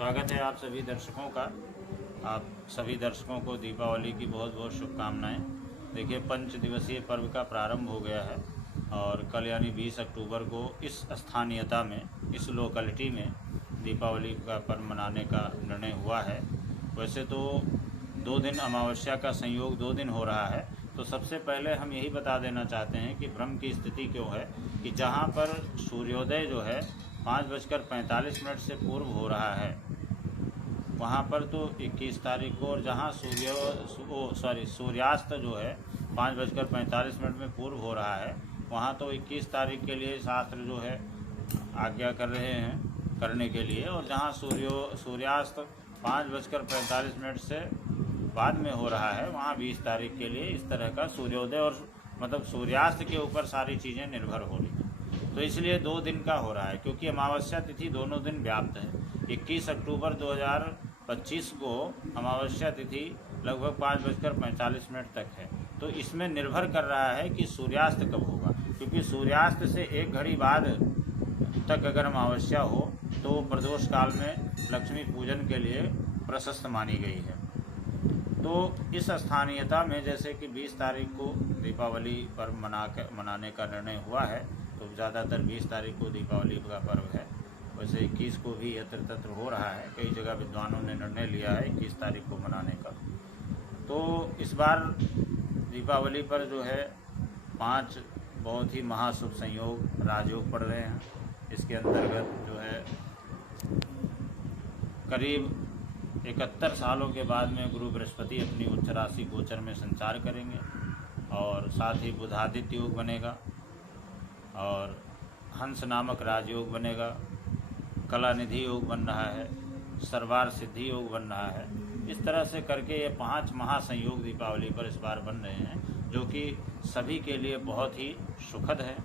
स्वागत है आप सभी दर्शकों का। आप सभी दर्शकों को दीपावली की बहुत बहुत शुभकामनाएं। देखिए, 5 दिवसीय पर्व का प्रारंभ हो गया है और कल यानी 20 अक्टूबर को इस स्थानीयता में, इस लोकेलिटी में दीपावली का पर्व मनाने का निर्णय हुआ है। वैसे तो 2 दिन अमावस्या का संयोग 2 दिन हो रहा है, तो सबसे पहले हम यही बता देना चाहते हैं कि भ्रम की स्थिति क्यों है कि जहाँ पर सूर्योदय जो है 5:45 से पूर्व हो रहा है, वहाँ पर तो 21 तारीख को, और जहाँ सूर्यास्त जो है 5:45 में पूर्व हो रहा है, वहाँ तो 21 तारीख के लिए शास्त्र जो है आज्ञा कर रहे हैं करने के लिए, और जहाँ सूर्यास्त 5:45 से बाद में हो रहा है, वहाँ 20 तारीख के लिए इस तरह का सूर्योदय और मतलब सूर्यास्त के ऊपर सारी चीज़ें निर्भर हो रही हैं। तो इसलिए 2 दिन का हो रहा है, क्योंकि अमावस्या तिथि दोनों दिन व्याप्त है। 21 अक्टूबर 2025 को अमावस्या तिथि लगभग 5:45 तक है। तो इसमें निर्भर कर रहा है कि सूर्यास्त कब होगा, क्योंकि सूर्यास्त से 1 घड़ी बाद तक अगर अमावस्या हो तो प्रदोष काल में लक्ष्मी पूजन के लिए प्रशस्त मानी गई है। तो इस स्थानीयता में जैसे कि 20 तारीख को दीपावली पर्व मनाने का निर्णय हुआ है, तो ज़्यादातर 20 तारीख को दीपावली का पर्व है। वैसे 21 को भी यत्र तत्र हो रहा है, कई जगह विद्वानों ने निर्णय लिया है 21 तारीख को मनाने का। तो इस बार दीपावली पर जो है 5 बहुत ही महाशुभ संयोग राजयोग पड़ रहे हैं। इसके अंतर्गत जो है करीब 71 सालों के बाद में गुरु बृहस्पति अपनी उच्च राशि गोचर में संचार करेंगे, और साथ ही बुधादित्य योग बनेगा, और हंस नामक राजयोग बनेगा, कला निधि योग बन रहा है, सर्वार सिद्धि योग बन रहा है। इस तरह से करके ये 5 महासंयोग दीपावली पर इस बार बन रहे हैं, जो कि सभी के लिए बहुत ही सुखद है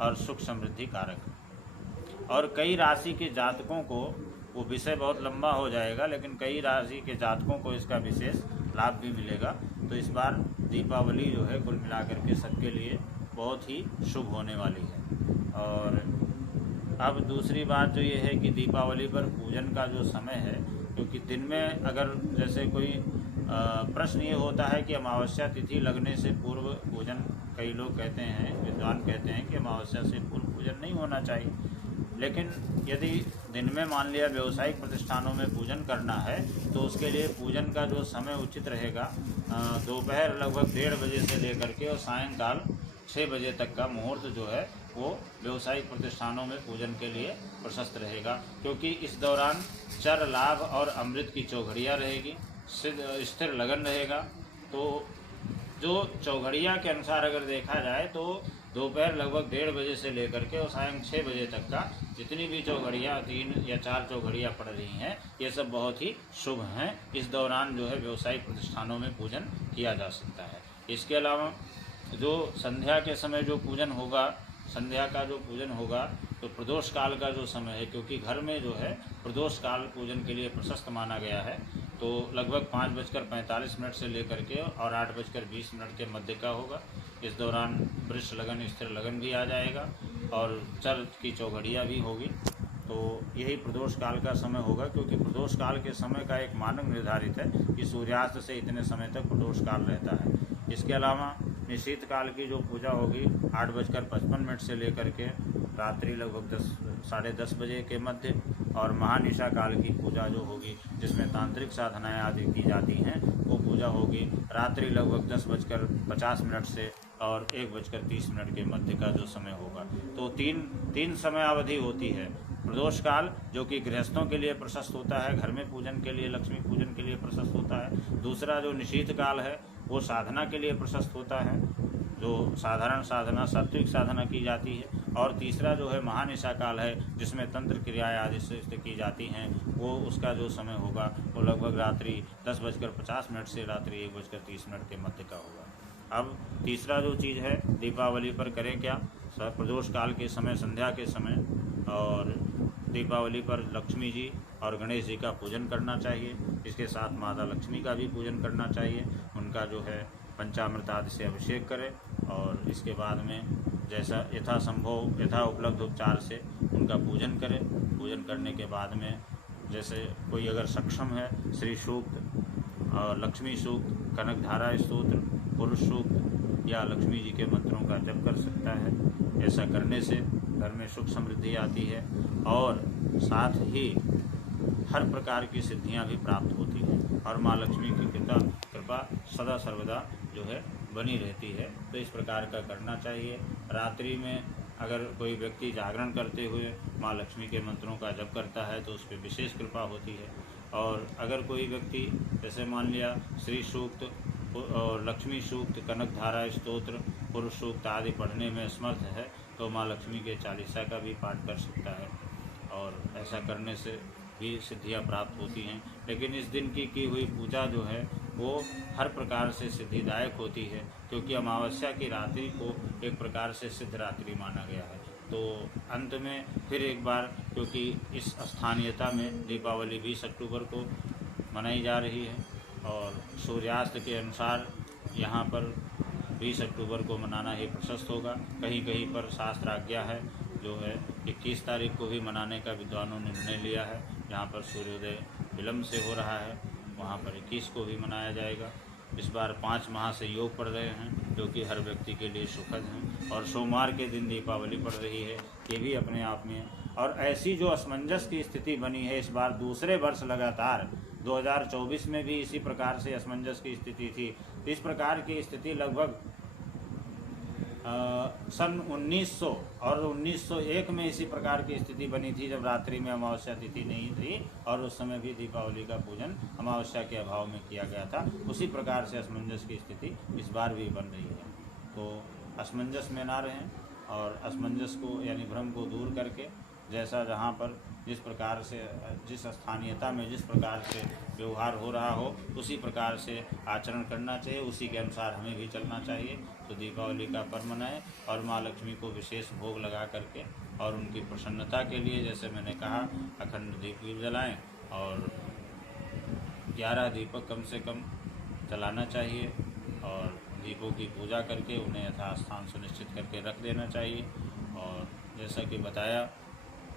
और सुख समृद्धि कारक है। और कई राशि के जातकों को, वो विषय बहुत लंबा हो जाएगा, लेकिन कई राशि के जातकों को इसका विशेष लाभ भी मिलेगा। तो इस बार दीपावली जो है कुल मिलाकर के सबके लिए बहुत ही शुभ होने वाली है। और अब दूसरी बात जो ये है कि दीपावली पर पूजन का जो समय है, क्योंकि दिन में अगर जैसे कोई प्रश्न ये होता है कि अमावस्या तिथि लगने से पूर्व पूजन, कई लोग कहते हैं, विद्वान कहते हैं कि अमावस्या से पूर्व पूजन नहीं होना चाहिए। लेकिन यदि दिन में मान लिया व्यावसायिक प्रतिष्ठानों में पूजन करना है, तो उसके लिए पूजन का जो समय उचित रहेगा, दोपहर लगभग 1:30 बजे से लेकर के और सायंकाल 6 बजे तक का मुहूर्त जो है वो व्यावसायिक प्रतिष्ठानों में पूजन के लिए प्रशस्त रहेगा, क्योंकि इस दौरान चर लाभ और अमृत की चौघड़ियाँ रहेगी, स्थिर लगन रहेगा। तो जो चौघड़िया के अनुसार अगर देखा जाए तो दोपहर लगभग 1:30 बजे से लेकर के और सायं 6 बजे तक का जितनी भी चौघड़ियाँ, 3 या 4 चौघड़ियाँ पड़ रही हैं, ये सब बहुत ही शुभ हैं। इस दौरान जो है व्यावसायिक प्रतिष्ठानों में पूजन किया जा सकता है। इसके अलावा जो संध्या के समय जो पूजन होगा, संध्या का जो पूजन होगा, तो प्रदोष काल का जो समय है, क्योंकि घर में जो है प्रदोष काल पूजन के लिए प्रशस्त माना गया है, तो लगभग 5:45 से लेकर के और 8:20 के मध्य का होगा। इस दौरान वृष लगन, स्थिर लगन भी आ जाएगा और चर की चौघड़ियाँ भी होगी। तो यही प्रदोष काल का समय होगा, क्योंकि प्रदोष काल के समय का एक मानक निर्धारित है कि सूर्यास्त से इतने समय तक प्रदोष काल रहता है। इसके अलावा निशीत काल की जो पूजा होगी 8:55 से लेकर के रात्रि लगभग 10-10:30 बजे के मध्य, और महानिशा काल की पूजा जो होगी, जिसमें तांत्रिक साधनाएं आदि की जाती हैं, वो पूजा होगी रात्रि लगभग 10:50 से और 1:30 के मध्य का जो समय होगा। तो तीन समय अवधि होती है। प्रदोष काल जो कि गृहस्थों के लिए प्रशस्त होता है, घर में पूजन के लिए, लक्ष्मी पूजन के लिए प्रशस्त होता है। दूसरा जो निशीत काल है वो साधना के लिए प्रशस्त होता है, जो साधारण साधना, सात्विक साधना की जाती है। और तीसरा जो है महानिशा काल है, जिसमें तंत्र क्रियाएँ आदि से की जाती हैं, वो उसका जो समय होगा वो लगभग रात्रि 10:50 से रात्रि 1:30 के मध्य का होगा। अब तीसरा जो चीज़ है, दीपावली पर करें क्या, प्रदोष काल के समय, संध्या के समय, और दीपावली पर लक्ष्मी जी और गणेश जी का पूजन करना चाहिए। इसके साथ माता लक्ष्मी का भी पूजन करना चाहिए। उनका जो है पंचामृत आदि से अभिषेक करें, और इसके बाद में जैसा यथा उपलब्ध उपचार से उनका पूजन करें। पूजन करने के बाद में जैसे कोई अगर सक्षम है, श्री सूक्त और लक्ष्मी सूक्त, कनकधारा स्तोत्र, पुरुष सूक्त या लक्ष्मी जी के मंत्रों का जप कर सकता है। ऐसा करने से घर में सुख समृद्धि आती है और साथ ही हर प्रकार की सिद्धियां भी प्राप्त होती हैं और माँ लक्ष्मी की कृपा सदा सर्वदा जो है बनी रहती है। तो इस प्रकार का करना चाहिए। रात्रि में अगर कोई व्यक्ति जागरण करते हुए माँ लक्ष्मी के मंत्रों का जप करता है तो उस पर विशेष कृपा होती है। और अगर कोई व्यक्ति जैसे मान लिया श्री सूक्त और लक्ष्मी सूक्त, कनकधारा स्तोत्र, पुरुष सूक्त आदि पढ़ने में समर्थ है तो माँ लक्ष्मी के चालीसा का भी पाठ कर सकता है और ऐसा करने से भी सिद्धियां प्राप्त होती हैं। लेकिन इस दिन की हुई पूजा जो है वो हर प्रकार से सिद्धिदायक होती है, क्योंकि अमावस्या की रात्रि को एक प्रकार से सिद्ध रात्रि माना गया है। तो अंत में फिर एक बार, क्योंकि इस स्थानीयता में दीपावली 20 अक्टूबर को मनाई जा रही है और सूर्यास्त के अनुसार यहाँ पर 20 अक्टूबर को मनाना ही प्रशस्त होगा। कहीं कहीं पर शास्त्र आज्ञा है जो है 21 तारीख को भी मनाने का विद्वानों ने निर्णय लिया है। जहाँ पर सूर्योदय विलम्ब से हो रहा है वहाँ पर 21 को भी मनाया जाएगा। इस बार 5 माह से योग पड़ रहे हैं जो कि हर व्यक्ति के लिए सुखद हैं और सोमवार के दिन दीपावली पड़ रही है, ये भी अपने आप में। और ऐसी जो असमंजस की स्थिति बनी है इस बार दूसरे वर्ष लगातार 2024 में भी इसी प्रकार से असमंजस की स्थिति थी। इस प्रकार की स्थिति लगभग सन 1900 और 1901 में इसी प्रकार की स्थिति बनी थी जब रात्रि में अमावस्या तिथि नहीं थी और उस समय भी दीपावली का पूजन अमावस्या के अभाव में किया गया था। उसी प्रकार से असमंजस की स्थिति इस बार भी बन रही है। तो असमंजस में ना रहें और असमंजस को यानी भ्रम को दूर करके जैसा जहाँ पर जिस प्रकार से जिस स्थानीयता में जिस प्रकार से व्यवहार हो रहा हो उसी प्रकार से आचरण करना चाहिए, उसी के अनुसार हमें भी चलना चाहिए। तो दीपावली का पर्व मनाएं और माँ लक्ष्मी को विशेष भोग लगा करके और उनकी प्रसन्नता के लिए जैसे मैंने कहा अखंड दीप भी जलाएं और 11 दीपक कम से कम जलाना चाहिए और दीपों की पूजा करके उन्हें यथास्थान सुनिश्चित करके रख देना चाहिए। और जैसा कि बताया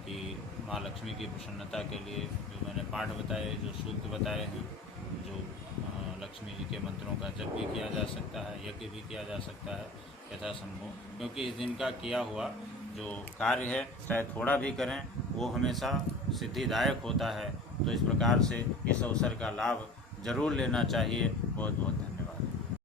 कि माँ लक्ष्मी की प्रसन्नता के लिए जो मैंने पाठ बताए, जो सूक्त बताए हैं, जो लक्ष्मी जी के मंत्रों का जप भी किया जा सकता है, यज्ञ भी किया जा सकता है यथासंभव, क्योंकि इस दिन का किया हुआ जो कार्य है चाहे थोड़ा भी करें वो हमेशा सिद्धिदायक होता है। तो इस प्रकार से इस अवसर का लाभ जरूर लेना चाहिए। बहुत बहुत धन्यवाद।